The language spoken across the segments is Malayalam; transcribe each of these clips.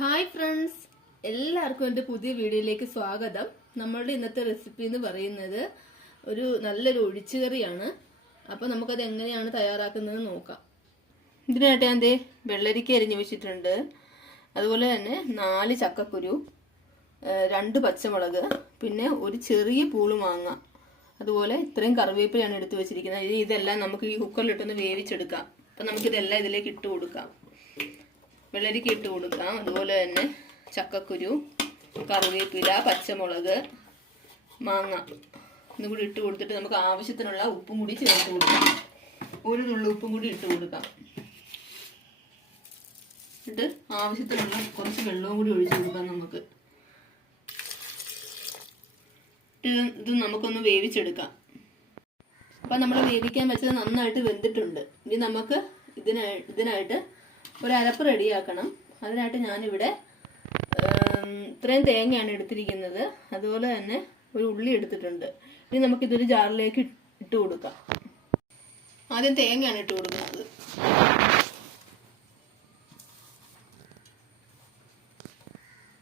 ഹായ് ഫ്രണ്ട്സ് എല്ലാവർക്കും എന്റെ പുതിയ വീഡിയോയിലേക്ക് സ്വാഗതം. നമ്മളുടെ ഇന്നത്തെ റെസിപ്പി എന്ന് പറയുന്നത് ഒരു നല്ലൊരു ഒഴിച്ചുകറിയാണ്. അപ്പോൾ നമുക്കത് എങ്ങനെയാണ് തയ്യാറാക്കുന്നത് നോക്കാം. ഇതിനായിട്ട് ഞാൻ ദേ വെള്ളരിക്ക അരിഞ്ഞു വെച്ചിട്ടുണ്ട്. അതുപോലെ തന്നെ നാല് ചക്കക്കുരു രണ്ട് പച്ചമുളക് പിന്നെ ഒരു ചെറിയ പൂൾ മാങ്ങ. അതുപോലെ ഇത്രയും കറിവേപ്പിലാണ് എടുത്തു വെച്ചിരിക്കുന്നത്. ഇതെല്ലാം നമുക്ക് ഈ കുക്കറിലിട്ടൊന്ന് വേവിച്ചെടുക്കാം. അപ്പം നമുക്കിതെല്ലാം ഇതിലേക്ക് ഇട്ട് കൊടുക്കാം. വെള്ളരിക്ക ഇട്ട് കൊടുക്കാം. അതുപോലെ തന്നെ ചക്കക്കുരു കറിവേപ്പില പച്ചമുളക് മാങ്ങ ഇതും കൂടി ഇട്ട് കൊടുത്തിട്ട് നമുക്ക് ആവശ്യത്തിനുള്ള ഉപ്പും കൂടി ചേർത്ത് കൊടുക്കാം. ഒരു നുള്ളു ഉപ്പും കൂടി ഇട്ട് കൊടുക്കാം. എന്നിട്ട് ആവശ്യത്തിനുള്ള കുറച്ച് വെള്ളവും കൂടി ഒഴിച്ചു കൊടുക്കാം നമുക്ക്. ഇത് ഇത് നമുക്കൊന്ന് വേവിച്ചെടുക്കാം. അപ്പം നമ്മൾ വേവിക്കാൻ വെച്ചത് നന്നായിട്ട് വെന്തിട്ടുണ്ട്. ഇനി നമുക്ക് ഇതിനായി ഇതിനായിട്ട് ഒരു അരപ്പ് റെഡിയാക്കണം. അതിനായിട്ട് ഞാനിവിടെ ഇത്രയും തേങ്ങയാണ് എടുത്തിരിക്കുന്നത്. അതുപോലെ തന്നെ ഒരു ഉള്ളി എടുത്തിട്ടുണ്ട്. ഇനി നമുക്കിതൊരു ജാറിലേക്ക് ഇട്ട് കൊടുക്കാം. ആദ്യം തേങ്ങയാണ് ഇട്ട് കൊടുക്കുന്നത്.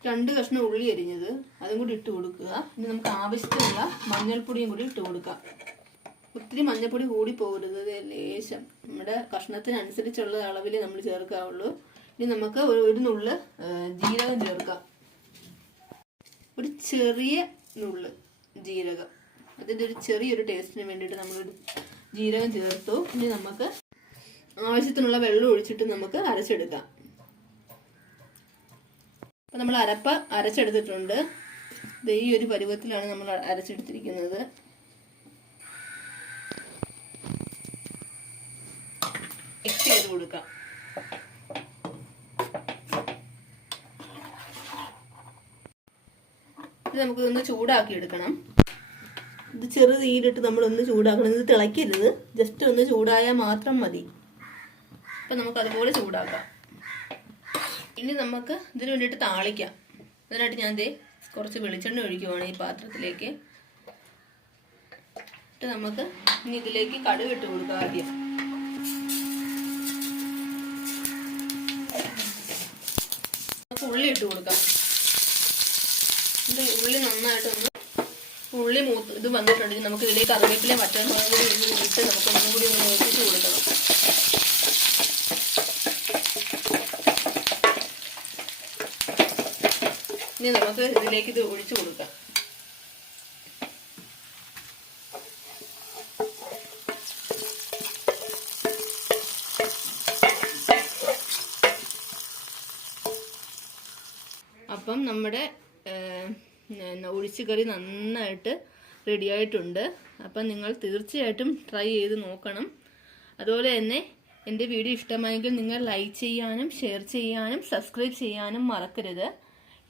രണ്ട് കഷ്ണം ഉള്ളി അരിഞ്ഞത് അതും കൂടി ഇട്ട് കൊടുക്കുക. ഇനി നമുക്ക് ആവശ്യത്തിനുള്ള മഞ്ഞൾപ്പൊടിയും കൂടി ഇട്ട് കൊടുക്കാം. ഒത്തിരി മഞ്ഞപ്പൊടി കൂടി പോകരുത് ലേശം. നമ്മുടെ കഷ്ണത്തിനനുസരിച്ചുള്ള അളവിൽ നമ്മൾ ചേർക്കാവുള്ളൂ. ഇനി നമുക്ക് ഒരു നുള്ള് ജീരകം ചേർക്കാം. ഒരു ചെറിയ നുള്ള് ജീരകം. അതിന്റെ ഒരു ചെറിയൊരു ടേസ്റ്റിന് വേണ്ടിയിട്ട് നമ്മളൊരു ജീരകം ചേർത്തു. ഇനി നമുക്ക് ആവശ്യത്തിനുള്ള വെള്ളം ഒഴിച്ചിട്ട് നമുക്ക് അരച്ചെടുക്കാം. അപ്പം നമ്മൾ അരപ്പ അരച്ചെടുത്തിട്ടുണ്ട്. ഈ ഒരു പരുവത്തിലാണ് നമ്മൾ അരച്ചെടുത്തിരിക്കുന്നത്. ചെയ്ത് കൊടുക്കാം. ഇത് നമുക്ക് ഒന്ന് ചൂടാക്കി എടുക്കണം. ഇത് ചെറു നമ്മൾ ഒന്ന് ചൂടാക്കണം. ഇത് തിളയ്ക്കരുത്. ജസ്റ്റ് ഒന്ന് ചൂടായാൽ മാത്രം മതി. അപ്പം നമുക്ക് അതുപോലെ ചൂടാക്കാം. ഇനി നമുക്ക് ഇതിന് വേണ്ടിയിട്ട് താളിക്കാം. അതിനായിട്ട് ഞാൻ ദേ കുറച്ച് വെളിച്ചെണ്ണ ഒഴിക്കുവാണ് ഈ പാത്രത്തിലേക്ക്. നമുക്ക് ഇനി ഇതിലേക്ക് കടുക് ഇട്ട് കൊടുക്കാം ആദ്യം. ഉള്ളി ഇട്ട് കൊടുക്കാം ഉള്ളി നന്നായിട്ടൊന്ന് ഉള്ളി മൂത്ത് ഇത് വന്നിട്ടുണ്ടെങ്കിൽ നമുക്ക് ഇതിലേക്ക് കറിവേപ്പില മറ്റൊന്നും കൂടി ഇട്ട് നമുക്ക് ഒന്നും കൂടി ഒന്ന് മൂപ്പിച്ച് കൊടുക്കണം. ഇനി നമുക്ക് ഇതിലേക്ക് ഇത് ഒഴിച്ചു കൊടുക്കാം. അപ്പം നമ്മുടെ ഒഴിച്ചുകറി നന്നായിട്ട് റെഡി ആയിട്ടുണ്ട് അപ്പം നിങ്ങൾ തീർച്ചയായിട്ടും ട്രൈ ചെയ്ത് നോക്കണം. അതുപോലെ തന്നെ എന്റെ വീഡിയോ ഇഷ്ടമായെങ്കിൽ നിങ്ങൾ ലൈക്ക് ചെയ്യാനും ഷെയർ ചെയ്യാനും സബ്സ്ക്രൈബ് ചെയ്യാനും മറക്കരുത്.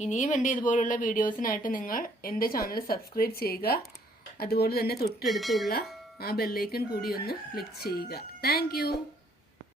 ഇനിയും എന്റെ ഇതുപോലുള്ള വീഡിയോസിനായിട്ട് നിങ്ങൾ എന്റെ ചാനൽ സബ്സ്ക്രൈബ് ചെയ്യുക. അതുപോലെ തന്നെ തൊട്ടടുത്തുള്ള ആ ബെല്ലൈക്കൺ കൂടി ഒന്ന് ക്ലിക്ക് ചെയ്യുക. താങ്ക്